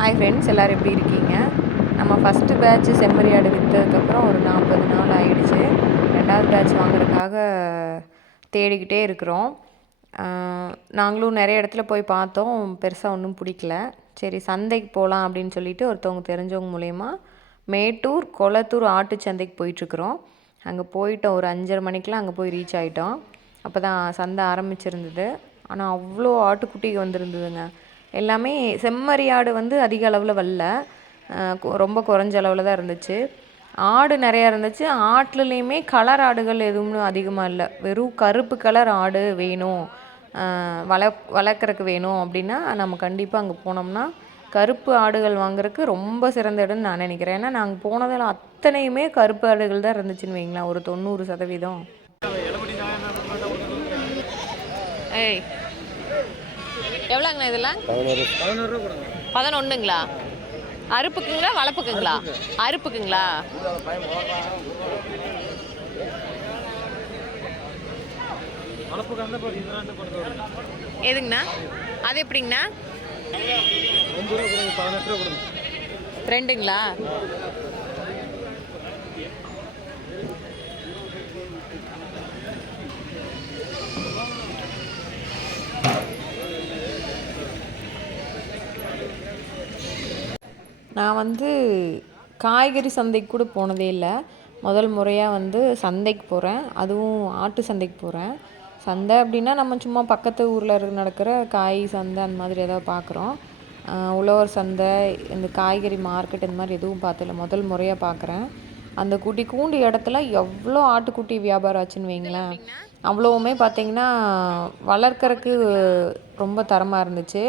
Hi friends எல்லோரும் எப்படி இருக்கீங்க? நம்ம ஃபஸ்ட்டு பேட்ச்சு செம்மறியாடு விற்றதுக்கப்புறம் ஒரு நாற்பது நாள் ஆயிடுச்சு. ரெண்டாவது பேட்ச் வாங்குறதுக்காக தேடிக்கிட்டே இருக்கிறோம். நாங்களும் நிறைய இடத்துல போய் பார்த்தோம். பெருசாக ஒன்றும் பிடிக்கல. சரி சந்தைக்கு போகலாம் அப்படின்னு சொல்லிட்டு ஒருத்தவங்க தெரிஞ்சவங்க மூலயமா மேட்டூர் கொளத்தூர் ஆட்டு சந்தைக்கு போயிட்டுருக்குறோம். அங்கே போயிட்டோம். ஒரு அஞ்சரை மணிக்கெலாம் அங்கே போய் ரீச் ஆகிட்டோம் அப்போ தான் சந்தை ஆரம்பிச்சிருந்தது. ஆனால் அவ்வளோ ஆட்டுக்குட்டி வந்திருந்ததுங்க. எல்லாமே செம்மறி ஆடு வந்து அதிக அளவில் வரல. ரொம்ப குறைஞ்ச அளவில் தான் இருந்துச்சு. ஆடு நிறையா இருந்துச்சு. ஆட்டுலேயுமே கலர் ஆடுகள் எதுவும் அதிகமாக இல்லை. வெறும் கருப்பு கலர் ஆடு வேணும். வள வளர்க்குறக்கு வேணும் அப்படின்னா நம்ம கண்டிப்பாக அங்கே போனோம்னா கருப்பு ஆடுகள் வாங்குறதுக்கு ரொம்ப சிறந்த இடம்னு நான் நினைக்கிறேன். ஏன்னா நாங்கள் போனதில் அத்தனையுமே கருப்பு ஆடுகள் தான் இருந்துச்சுன்னு வைங்களேன். ஒரு தொண்ணூறு சதவீதம். ஏய் எவ்வளோங்கண்ணா இதெல்லாம்? பதினொன்றுங்களா அறுப்புக்குங்களா வளர்ப்புக்குங்களா? அறுப்புக்குங்களா? எதுங்கண்ணா? அது எப்படிங்கண்ணா? ரெண்டுங்களா? நான் வந்து காய்கறி சந்தைக்கு கூட போனதே இல்லை. முதல் முறையாக வந்து சந்தைக்கு போகிறேன் அதுவும் ஆட்டு சந்தைக்கு போகிறேன் சந்தை அப்படின்னா நம்ம சும்மா பக்கத்து ஊரில் இருக்க நடக்கிற காய் சந்தை அந்த மாதிரி ஏதாவது பார்க்குறோம் உழவர் சந்தை இந்த காய்கறி மார்க்கெட் இந்த மாதிரி எதுவும் பார்த்ததில்ல. முதல் முறையாக பார்க்குறேன் அந்த குட்டி கூண்டு இடத்துல எவ்வளோ ஆட்டுக்குட்டி வியாபாரம் ஆச்சுன்னு வைங்களேன். அவ்வளோவுமே பார்த்திங்கன்னா வளர்க்குறக்கு ரொம்ப தரமாக இருந்துச்சு.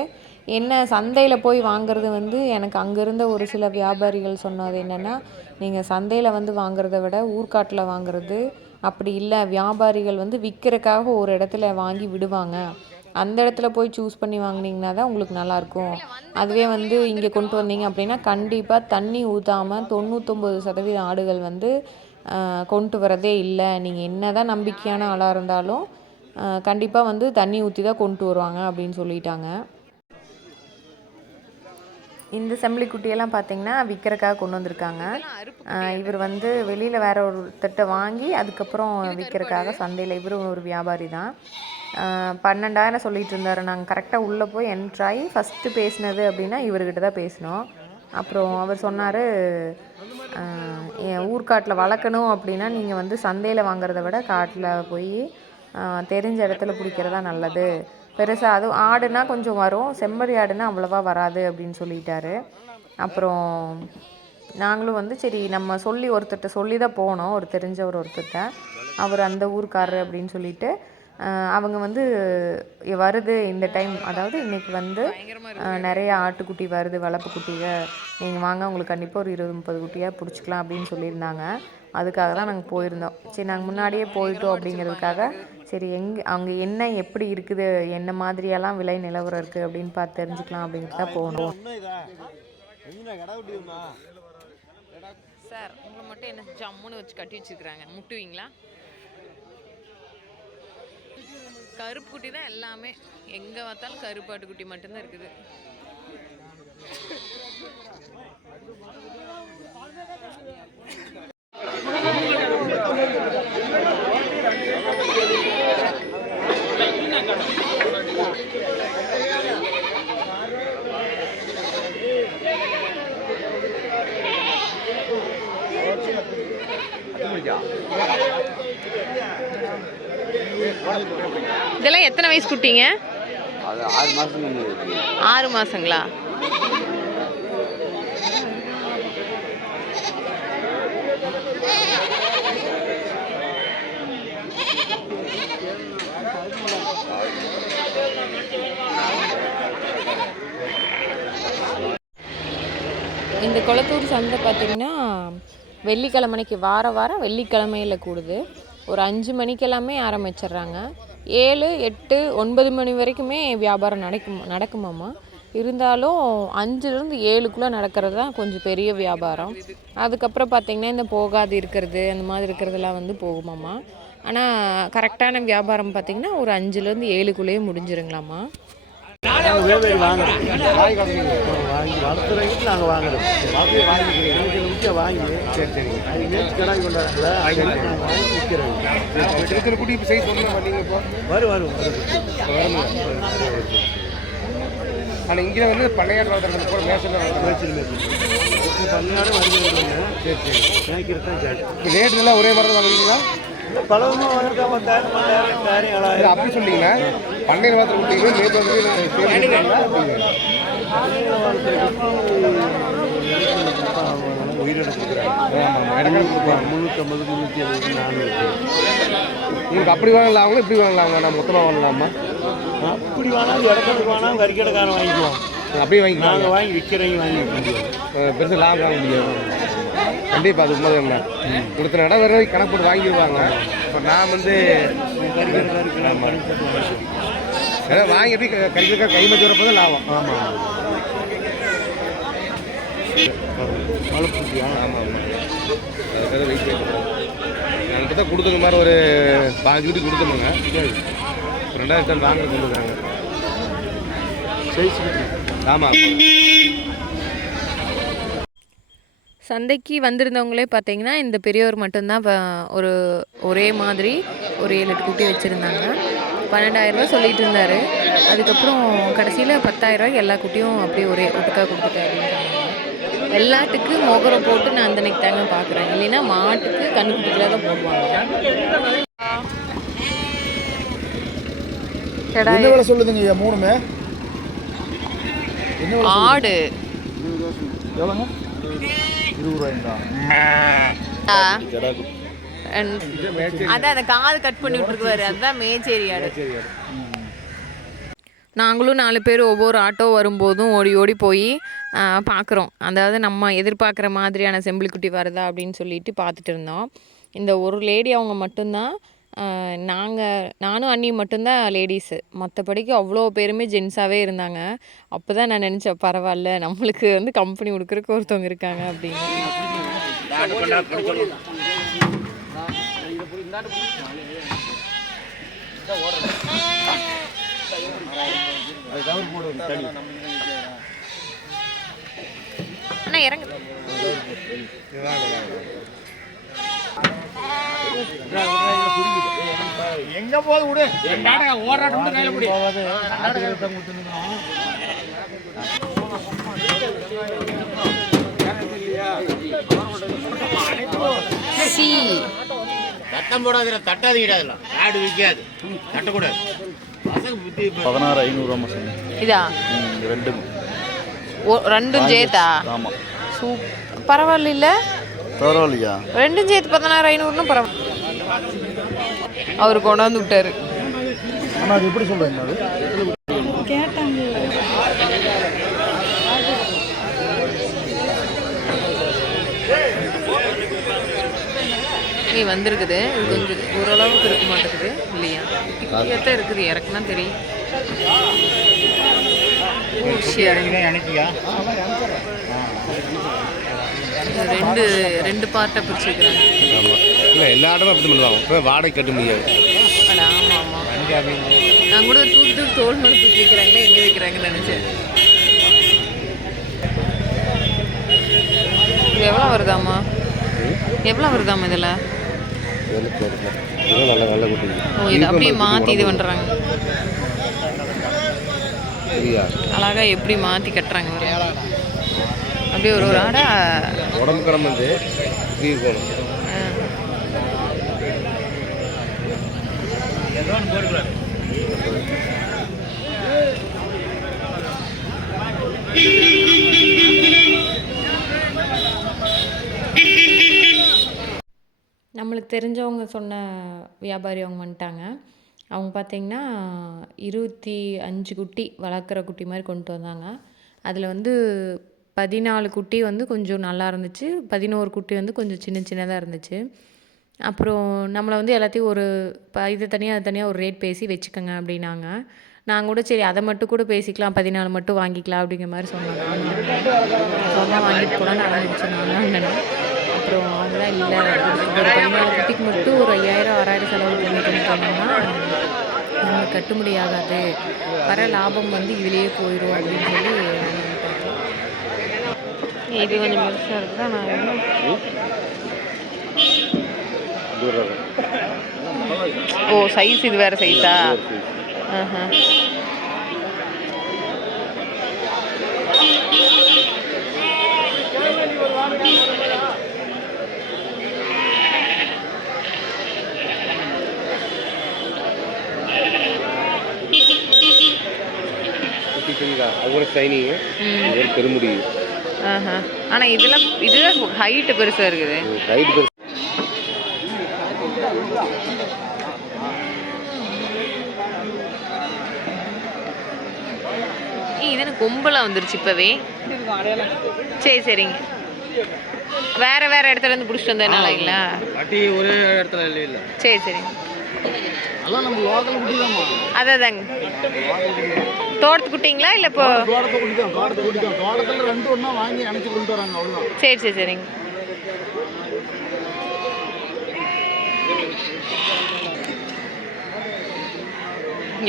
என்ன சந்தையில் போய் வாங்குறது வந்து எனக்கு அங்கே இருந்த ஒரு சில வியாபாரிகள் சொன்னது என்னென்னா நீங்கள் சந்தையில் வந்து வாங்குறத விட ஊர்க்காட்டில் வாங்குறது அப்படி இல்லை. வியாபாரிகள் வந்து விற்கிறக்காக ஒரு இடத்துல வாங்கி விடுவாங்க. அந்த இடத்துல போய் சூஸ் பண்ணி வாங்கினீங்கன்னா தான் உங்களுக்கு நல்லாயிருக்கும் அதுவே வந்து இங்கே கொண்டு வந்தீங்க அப்படின்னா கண்டிப்பாக தண்ணி ஊற்றாமல் தொண்ணூற்றொம்பது சதவீத ஆடுகள் வந்து கொண்டு வரதே இல்லை. நீங்கள் என்ன தான் நம்பிக்கையான ஆளாக இருந்தாலும் கண்டிப்பாக வந்து தண்ணி ஊற்றி தான் கொண்டு வருவாங்க அப்படின்னு சொல்லிட்டாங்க. இந்த செம்பிளி குட்டியெல்லாம் பார்த்தீங்கன்னா விற்கிறக்காக கொண்டு வந்திருக்காங்க. இவர் வந்து வெளியில் வேற ஒரு திட்ட வாங்கி அதுக்கப்புறம் விற்கிறக்காக சந்தையில் இவரும் ஒரு வியாபாரி தான். பன்னெண்டாயிரம் சொல்லிட்டு இருந்தார். நாங்கள் கரெக்டாக உள்ளே போய் என்ட்ரு ஆகி ஃபஸ்ட்டு பேசினது அப்படின்னா இவர்கிட்ட தான் பேசினோம். அப்புறம் அவர் சொன்னார் என் ஊர்க்காட்டில் வளர்க்கணும் அப்படின்னா நீங்கள் வந்து சந்தையில் வாங்குறத விட காட்டில் போய் தெரிஞ்ச இடத்துல பிடிக்கிறதா நல்லது. பெருசாக அதுவும் ஆடுனா கொஞ்சம் வரும். செம்மறி ஆடுனா அவ்வளோவா வராது அப்படின்னு சொல்லிட்டாரு. அப்புறம் நாங்களும் வந்து சரி நம்ம சொல்லி ஒருத்தர்கிட்ட சொல்லி தான் போனோம். ஒரு தெரிஞ்சவர் ஒருத்தர்கிட்ட அவர் அந்த ஊருக்காரர் அப்படின்னு சொல்லிட்டு அவங்க வந்து வருது இந்த டைம். அதாவது இன்றைக்கி வந்து நிறைய ஆட்டுக்குட்டி வருது வளர்ப்பு குட்டியை நீங்கள் வாங்க உங்களுக்கு கண்டிப்பாக ஒரு இருபது முப்பது குட்டியாக பிடிச்சிக்கலாம் அப்படின்னு சொல்லியிருந்தாங்க. அதுக்காக தான் நாங்கள் போயிருந்தோம். சரி நாங்கள் முன்னாடியே போயிட்டோம் அப்படிங்கிறதுக்காக சரி எங்கே அங்கே என்ன எப்படி இருக்குது என்ன மாதிரியெல்லாம் விலை நிலவரம் இருக்குது அப்படின்னு பார்த்து தெரிஞ்சுக்கலாம் அப்படின்ட்டு தான் போனோம். சார் உங்களை மட்டும் என்ன ஜம்முன்னு வச்சு கட்டி வச்சிருக்கிறாங்க. முட்டுவீங்களா? கருப்பு குட்டி தான் எல்லாமே. எங்கே பார்த்தாலும் கருப்பாட்டு குட்டி மட்டும்தான் இருக்குது. இதெல்லாம் எத்தனை வயசு குட்டிங்க? ஆறு மாசங்களா? இந்த கொளத்தூர் சந்தை பார்த்திங்கன்னா வெள்ளிக்கிழமைக்கு வார வாரம் வெள்ளிக்கிழமையில் கூடுது. ஒரு அஞ்சு மணிக்கெல்லாமே ஆரம்பிச்சிடுறாங்க. ஏழு எட்டு ஒன்பது மணி வரைக்குமே வியாபாரம் நடக்கும் நடக்குமாம்மா? இருந்தாலும் அஞ்சுலேருந்து ஏழுக்குள்ளே நடக்கிறது தான் கொஞ்சம் பெரிய வியாபாரம். அதுக்கப்புறம் பார்த்திங்கன்னா இந்த போகாது இருக்கிறது அந்த மாதிரி இருக்கிறதெல்லாம் வந்து போகுமாம்மா? ஆனால் கரெக்டான வியாபாரம் பார்த்திங்கன்னா ஒரு அஞ்சுலேருந்து ஏழுக்குள்ளேயே முடிஞ்சிருங்களாம்மா? நாங்கள் வாங்குறோம் வாங்கி வாங்கி வளர்த்துறவங்க நாங்கள் வாங்குறோம் அப்படியே வாங்கிக்கிறோம் எனக்கு வாங்கி சரி சரி அது நேற்று கடாய் கொண்டாடுறல நாங்கள் வாங்கி விற்கிறோம் இருக்கிற குட்டி இப்போ சைஸ் ஒன்றும் பண்ணீங்க இப்போ வரும் வரும் வரும் ஆனால் இங்கே வந்து பண்ணையாட்டு வளர்த்துறது கூட மேய்ச்சல் மேய்ச்சல் மேய்ச்சல் வருகிறது சரி சரி மேய்க்கிறது தான் சரி இப்போ ரேட் எல்லாம் ஒரே மாதிரி தான் அப்படி சொல்லிங்களா பண்ணையில் வளர்த்துற குட்டிங்க மேய்ப்பு வந்து உயிரிழப்பு கொடுக்குறாங்க முந்நூற்றம்பது முந்நூற்றி எழுபது நானூறு உங்களுக்கு அப்படி வாங்கலாம் அவங்களும் இப்படி வாங்கலாமா நான் மொத்தமாக வாங்கலாமா? அப்படி வேணாலும் இடத்துக்கு வேணாலும் வரிக்கடைக்காரன் வாங்கிக்குவோம் அப்படியே வாங்கிக்கலாம் நாங்கள் வாங்கி விற்கிறவங்க வாங்கி பெருசாக லாபம் வாங்க முடியாது. கண்டிப்பாக அது உண்மை என்ன கொடுத்த இடம் வேறு கணக்கு போட்டு வாங்கிடுவாங்க. இப்போ நான் வந்து ஏதாவது வாங்கி எப்படி கறிக்கா கை மத்தி வரப்போ தான் லாபம். ஆமாம் வளர்ப்புட்டியா ஆமாம் அதுக்காக வெயிட் பண்ணுறோம் நான் இப்போ தான் கொடுத்துங்க மாதிரி ஒரு பாஞ்சு குட்டி கொடுத்துருங்க ரெண்டாயிரம் டன் வாங்க கொடுக்குறாங்க. சைஸ் ஆமாம் சந்தைக்கு வந்திருந்தவங்களே பார்த்தீங்கன்னா இந்த பெரியவர் மட்டும்தான் ஒரு ஒரே மாதிரி ஒரு ஏழு எட்டு குட்டி வச்சுருந்தாங்க. பன்னெண்டாயிரரூபா சொல்லிட்டு இருந்தார். அதுக்கப்புறம் கடைசியில் பத்தாயிரரூபாய்க்கு எல்லா குட்டியும் அப்படியே ஒரே ஒட்டுக்கா கொடுத்துட்டேன் அப்படின்னு சொன்னாங்க எல்லாத்துக்கு மோதிரம் போட்டு நான் அந்த அன்னைக்கு தாங்க பார்க்குறேன். இல்லைன்னா மாட்டுக்கு கண்ணுக்குட்டிகளை தான் போடுவாங்க. சொல்லுதுங்க மூணுமே? ஆடு. எவ்வளோங்க? அதான் அந்த காது கட் பண்ணி விட்டுருக்குவாரு. அதுதான் மேச்சேரி ஆடு. நாங்களும் நாலு பேர் ஒவ்வொரு ஆட்டோ வரும்போதும் ஓடி ஓடி போய் பார்க்குறோம் அதாவது நம்ம எதிர்பார்க்குற மாதிரியான செம்பிளிக்குட்டி வருதா அப்படின்னு சொல்லிட்டு பார்த்துட்டு இருந்தோம். இந்த ஒரு லேடி அவங்க மட்டும்தான் நாங்கள் நானும் அண்ணியும் மட்டும்தான் லேடிஸு மற்றபடிக்கு அவ்வளோ பேருமே ஜென்ஸாகவே இருந்தாங்க. அப்போ தான் நான் நினச்சேன் பரவாயில்ல நம்மளுக்கு வந்து கம்பெனி கொடுக்குறக்கு ஒருத்தவங்க இருக்காங்க அப்படின்னு. அண்ணா இறங்கு. எங்க போது விடு? சி. சத்தம் போடாதுல தட்டாதீங்கடா அதெல்லாம் ஆடு விற்காது. தட்டக்கூடாது. பசங்க புத்தி பதினாறு ஐநூறுவா சொன்னேன் இதா? ரெண்டு ஓ ரெண்டும் சேர்த்தா ஆமாம் சூப் பரவாயில்ல பரவாயில்லையா? ரெண்டும் சேர்த்து பதினாறு ஐநூறுன்னு பரவாயில்ல. அவர் கொண்டாந்து விட்டாரு. ஆனால் அது எப்படி சொல்கிறீங்க அது? நீ வந்திருக்குது. இது கொஞ்சம் ஓரளவுக்கு இருக்க மாட்டேங்குது. இல்லையா? எத்த இருக்குது. இறக்குனா தெரியும். ஓ, சரி. இது ரெண்டு ரெண்டு பார்ட்டாக பிரிச்சுக்கிறாங்க ஆமாம் இல்லை எல்லா இடமும் அப்படி பண்ணுவாங்க. இப்போ வாடகை கட்ட முடியாது. ஆமாம் ஆமாம் நான் கூட தூக்கி தூக்கி தோல் மேலே தூக்கி வைக்கிறாங்களே எங்கே வைக்கிறாங்கன்னு நினச்சேன். எவ்வளோ வருதாம்மா? எவ்வளோ வருதாம்மா இதில்? ஓ இது அப்படியே மாற்றி இது பண்ணுறாங்க சரியா? அழகா எப்படி மாற்றி கட்டுறாங்க. அப்படியே ஒரு ஒரு ஆடை உடம்பு வந்து இருக்கணும் நம்மளுக்கு தெரிஞ்சவங்க சொன்ன வியாபாரி அவங்க வந்துட்டாங்க. அவங்க பார்த்தீங்கன்னா இருபத்தி அஞ்சு குட்டி வளர்க்குற குட்டி மாதிரி கொண்டு வந்தாங்க. அதில் வந்து பதினாலு குட்டி வந்து கொஞ்சம் நல்லா இருந்துச்சு. பதினோரு குட்டி வந்து கொஞ்சம் சின்ன சின்னதாக இருந்துச்சு. அப்புறம் நம்மளை வந்து எல்லாத்தையும் ஒரு ப இது தனியாக அது தனியாக ஒரு ரேட் பேசி வச்சுக்கோங்க அப்படின்னாங்க. நாங்கள் கூட சரி அதை மட்டும் கூட பேசிக்கலாம் பதினாலு மட்டும் வாங்கிக்கலாம் அப்படிங்கிற மாதிரி சொன்னாங்க. சொன்னால் வாங்கிட்டு போகலான்னு ஆரம்பிச்சுனாங்க நான் அண்ணனும் அப்புறம் அதெல்லாம் இல்லை. ஒரு பதினாலு குட்டிக்கு மட்டும் ஒரு ஐயாயிரம் ஆறாயிரம் செலவு பண்ணி கொண்டு போனோம்னா நமக்கு வர லாபம் வந்து இதுலேயே போயிடும் அப்படின்னு சொல்லி இது கொஞ்சம் பெருசாக இருக்குதா? நான் ஓ சைஸ் இது வேற சைஸா ஆஹா. ஒரு அது ஒரு பெருமுடி. ஆனால் இதெல்லாம் இதுதான் ஹைட்டு பெருசாக இருக்குது. ரைட்டு பெருசு. ஏய், இது என்ன கொம்பெல்லாம் வந்துருச்சு இப்போவே. சரி சரிங்க. வேற வேற இடத்துல இருந்து பிடிச்சிட்டு வந்ததுனாலங்களா வட்டி ஒரே இடத்துல இல்லை இல்லை. சரி சரிங்க அதெல்லாம் நம்ம லோக்கல் குட்டி அதாதாங்க. தோட்டத்து குட்டிங்களா இல்லை இப்போ சரி சரி சரிங்க.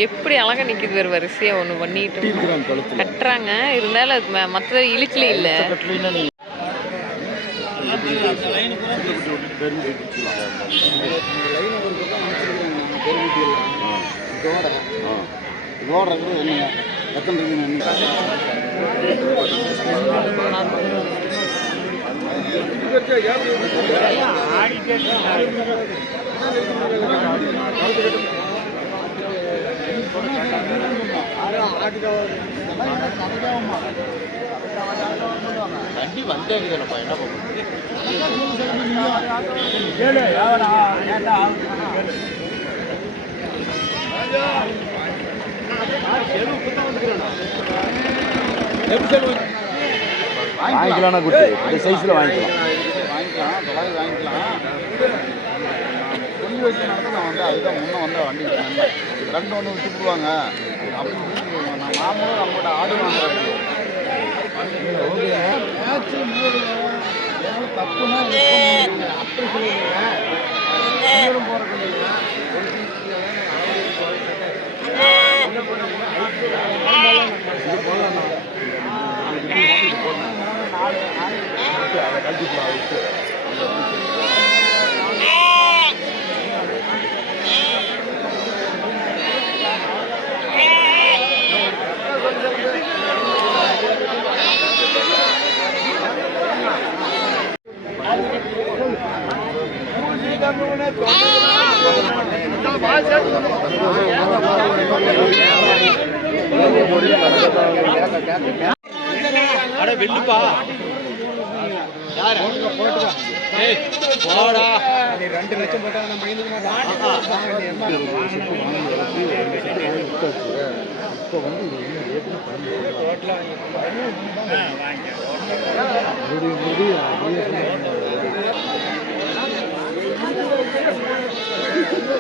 எப்படி அழகா நிக்குது வேறு வரிசையா ஒன்று பண்ணிட்டு கட்டுறாங்க. இருந்தாலும் அது மற்ற இழுக்கல இல்லை. கட்டலைன்னா நீ இதோட என்னங்க எத்தனை என்ன வண்டி வந்தே இருக்குதுல்லப்பா என்ன பண்ணுறது வாங்கிக்கலாம்னா குட்டி. இந்த சைஸில் வாங்கிக்கலாம் வாங்கிக்கலாம். தொள்ளாயிரம் வாங்கிக்கலாம் சொல்லி வச்ச நான் வந்து அதுதான் முன்னே வந்த வண்டி ரெண்டு ஒன்று விட்டு போடுவாங்க அப்படின்னு நான் மாமூலும் நம்மகிட்ட ஆடு வாங்குறாங்க தப்புன்னா அப்படி சொல்லுங்க நீங்களும் போறது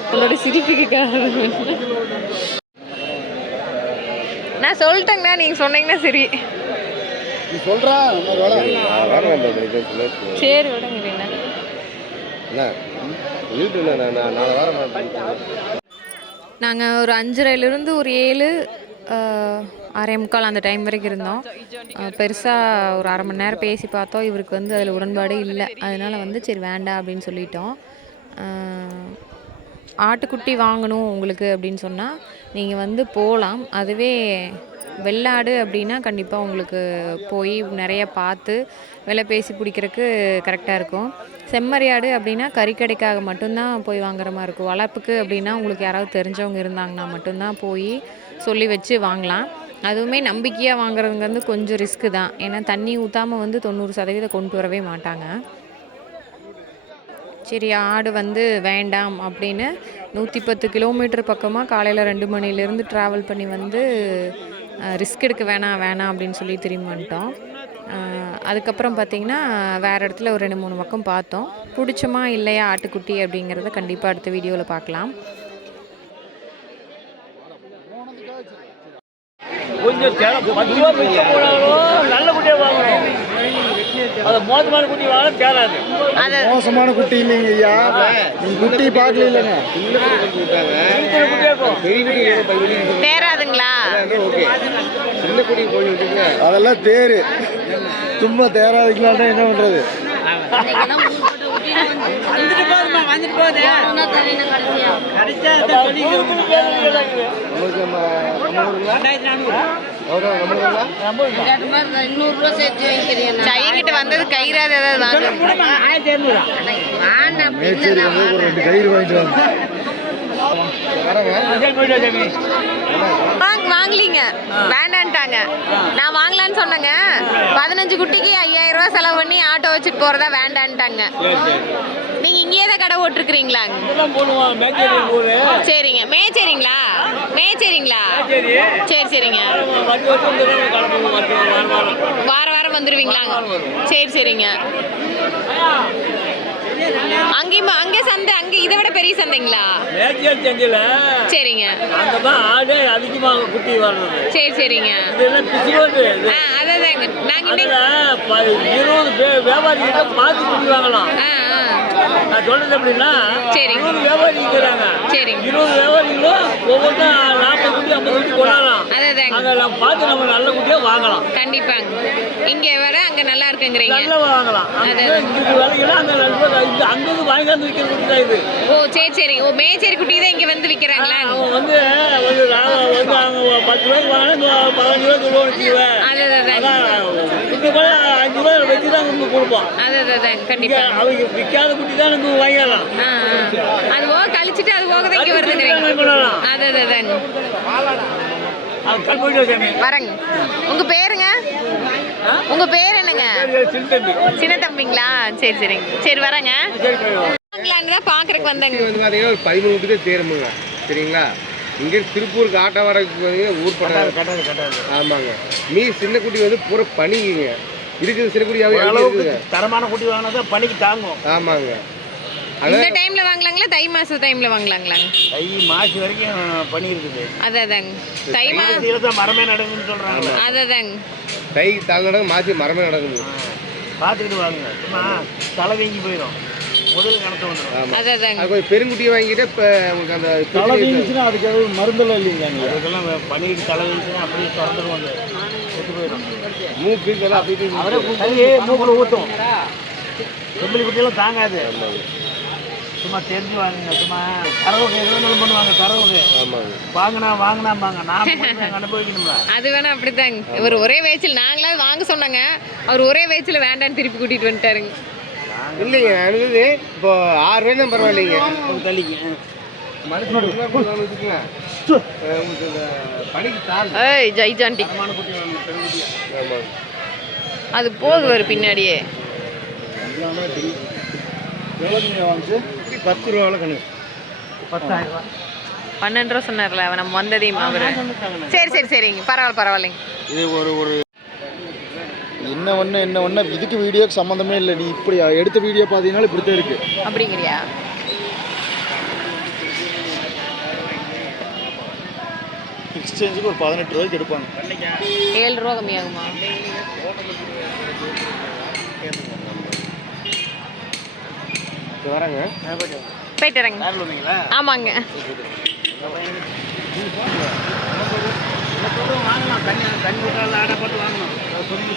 உங்களோட சிரிப்புக்கு காரணம் நான் சொல்லிட்டேங்கண்ணா நீங்கள் சொன்னீங்கன்னா சரி. நீ சொல்றா சரி விடுங்க நாங்கள் ஒரு அஞ்சரைலேருந்து ஒரு ஏழு ஆறே முக்கால் அந்த டைம் வரைக்கும் இருந்தோம். பெருசாக ஒரு அரை மணி நேரம் பேசி பார்த்தோம். இவருக்கு வந்து அதில் உடன்பாடே இல்லை. அதனால வந்து சரி வேண்டாம் அப்படின்னு சொல்லிட்டோம். ஆட்டுக்குட்டி வாங்கணும் உங்களுக்கு அப்படின்னு சொன்னால் நீங்கள் வந்து போகலாம் அதுவே வெள்ளாடு அப்படின்னா கண்டிப்பாக உங்களுக்கு போய் நிறைய பார்த்து விலை பேசி பிடிக்கிறதுக்கு கரெக்டாக இருக்கும். செம்மறியாடு அப்படின்னா கறிக்கடைக்காக மட்டும்தான் போய் வாங்குற மாதிரி இருக்கும். வளர்ப்புக்கு அப்படின்னா உங்களுக்கு யாராவது தெரிஞ்சவங்க இருந்தாங்கன்னா மட்டும்தான் போய் சொல்லி வச்சு வாங்கலாம். அதுவுமே நம்பிக்கையாக வாங்குறதுங்க வந்து கொஞ்சம் ரிஸ்க்கு தான். ஏன்னா தண்ணி ஊற்றாமல் வந்து தொண்ணூறு சதவீதம் கொண்டு வரவே மாட்டாங்க. சரி ஆடு வந்து வேண்டாம் அப்படின்னு நூற்றி பத்து கிலோமீட்டர் பக்கமாக காலையில் ரெண்டு மணிலேருந்து ட்ராவல் பண்ணி வந்து ரிஸ்க் எடுக்க வேணாம் வேணாம் அப்படின்னு சொல்லி திரும்பி வந்துட்டோம். அதுக்கப்புறம் பார்த்திங்கன்னா வேறு இடத்துல ஒரு ரெண்டு மூணு பக்கம் பார்த்தோம். பிடிச்சமா இல்லையா ஆட்டுக்குட்டி அப்படிங்கிறத கண்டிப்பாக அடுத்த வீடியோவில் பார்க்கலாம். கொஞ்சம் நல்ல குட்டியாக வாங்கணும். அது மோசமான குட்டி வாங்க மோசமான குட்டி இல்லைங்க ஐயா. நீங்க குட்டி பார்க்கல இல்லைங்க. தேராதுங்களா? அதெல்லாம் தேரு. சும்மா தேராதுக்கலாம்னா என்ன பண்றது? நம்மளுக்கு நம்ம நம்ம என்கிட்ட வந்தது கயிறாது ஏதாவது ரெண்டு கயிறு வாங்கிட்டு வாங்க. வாங்கலீங்க. வேண்டான்ட்டாங்க. நான் வாங்கலான்னு சொன்னேங்க. பதினஞ்சு குட்டிக்கு ஐயாயிரம் ரூபாய் செலவு பண்ணி ஆட்டோ வச்சுட்டு போறதா வேண்டான்ட்டாங்க. நீங்க இங்கேயே தான் கடை ஓட்டிருக்கிறீங்களா? சரிங்க. மேச்சேரிங்களா? மேச்சேரிங்களா? சரி சரி சரிங்க. வார வாரம். வந்துருவீங்களா சரி சரிங்க. அங்கேயும் அங்கே சந்தை அங்கே இதை விட பெரிய சந்தைங்களா? மேச்சேரி செஞ்சில. சரிங்க. அங்கே தான் ஆடே அதிகமாக குட்டி வர்றது சரி சரிங்க. இதெல்லாம் பிசுரோடு ஆ அதாங்க. நாங்கள் இருபது பேர் வியாபாரிகிட்ட பார்த்து குட்டி வாங்கலாம். ஆ. நான் சொல்றது எப்படின்னா சரிங்க. இருபது வியாபாரி இருக்கிறாங்க சரிங்க. இருபது வியாபாரிகளும் ஒவ்வொன்றும் நாற்பது குட்டி ஐம்பது குட்டி கொண்டாடலாம். அதாங்க அங்கே நம்ம பார்த்து நம்ம நல்ல குட்டியா வாங்கலாம். கண்டிப்பாங்க. இங்கே வர அங்கே நல்லா இருக்குங்கிறீங்க. நல்ல வாங்கலாம். அங்கே. இங்கே விலைக்கு அங்கே நல்ல இங்கே அங்கேருந்து வாங்கிட்டு விற்கிற குட்டி தான் இது. ஓ சரி சரிங்க ஓ மேச்சேரி குட்டி தான் இங்கே வந்து விற்கிறாங்களா அவன் வந்து வந்து அவங்க பத்து ரூபாய்க்கு வாங்கினா பதினஞ்சு ரூபாய்க்கு ரூபா வச்சுக்குவேன். அது அதான் அதான் குட்டி கூட அஞ்சு ரூபா வச்சு தான் நம்ம கொடுப்போம். அது அதான் கண்டிப்பாக அவங்க விற்காத குட்டி தான் நம்ம வாங்கிடலாம். அது போக கழிச்சிட்டு அது போக தான் இங்கே வருதுங்கிறீங்க கொண்டாடலாம் அது அது அதாங்க அது கல் போயிட்டு சாமி. வரேங்க. உங்கள் பேருங்க? உங்கள் பேர் என்னங்க? சின்ன தம்பி சின்ன தம்பிங்களா சரி சரிங்க. சரி வரேங்க. பார்க்குறக்கு வந்தேங்க. வந்து பார்த்தீங்கன்னா ஒரு பதிமூணு தேருமுங்க சரிங்களா? இங்கே திருப்பூருக்கு ஆட்டோ வரக்கு ஊர் கட்டாது ஆமாங்க. மீ சின்ன குட்டி வந்து பூரா பனிக்குங்க இருக்குது சின்ன அளவுக்கு இருக்குங்க தரமான குட்டி வாங்கினா தான் பனிக்கு தாங்கும். ஆமாங்க. இந்த டைம்ல வாங்கலாங்களா தை மாச டைம்ல வாங்கலாங்களாங்க? தை மாசி வரைக்கும் பனி இருக்குது. அது அதாங்க. தை மா மாசியில் தான் மரமே நடக்குன்னு சொல்கிறாங்க அது அதாங்க. தை தாள் நடக்கும் மாசி மரமே நடக்குங்க பார்த்துக்கிட்டு வாங்க. சும்மா தலை வீங்கி போயிடும் முதல் பெருங்குட்டியை வாங்கிட்டு இப்போ உங்களுக்கு அந்த தலை வீங்குச்சுன்னா அதுக்கு மருந்தெல்லாம் இல்லைங்க அதுக்கெல்லாம் பனிக்கு தலை அப்படியே செத்து போயிடும். மூக்கு இதெல்லாம் மூக்கில் ஊற்றும் செம்பளி குட்டியெல்லாம் தாங்காது. சும்மா தெரிஞ்சு வாங்குங்க சும்மா எது வேணாலும் பண்ணுவாங்க தரவுக்கு ஆமாங்க. வாங்கினா வாங்கினாம்பாங்க. நான் அனுபவிக்கணும்ல. அது வேணா அப்படித்தாங்க இவர் ஒரே வயசில் நாங்களாவது வாங்க சொன்னாங்க. அவர் ஒரே வயசில் வேண்டான்னு திருப்பி கூட்டிட்டு வந்துட்டாருங்க. இல்லைங்க அனுபவி இப்போ ஆறு தான் பரவாயில்லைங்க. ஒரு தள்ளிக்கு மனுஷனோட வச்சுக்கோங்க. அஹ் உங்களுக்கு இந்த பனிக்கு தாள். ஏய் ஜெய்ஜாண்டி அது போகுது ஒரு பின்னாடியே. பத்து ரூபாவில் கணக்கு. பத்தாயிரம் ரூபா. பன்னெண்டு ரூபா சொன்னார்ல நம்ம வந்ததையும் அவரு. சரி சரி சரிங்க. பரவாயில்ல பரவாயில்லைங்க. இது ஒரு ஒரு என்ன ஒன்று என்ன ஒன்று இதுக்கு வீடியோக்கு சம்மந்தமே இல்லை. நீ இப்படி எடுத்த வீடியோ பார்த்தீங்கன்னா இப்படி தான் இருக்கு. அப்படிங்கிறியா? எக்ஸ்சேஞ்சுக்கு ஒரு பதினெட்டு ரூபாய்க்கு எடுப்பாங்க. ஏழு ரூபா கம்மியாகுமா? வரேங்க. போயிட்டு வரேங்க. யாரில் ஆமாங்க வாங்கலாம். தண்ணி தண்ணி விட்டால ஆடை போட்டு வாங்கணும். சொல்லி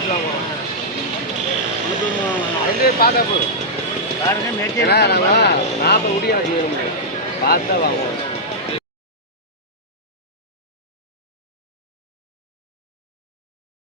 அதுலேயே பார்த்தா போதும் பாருங்க நாங்கள் நாற்பது வேணும் பார்த்தா வாங்குவோம்.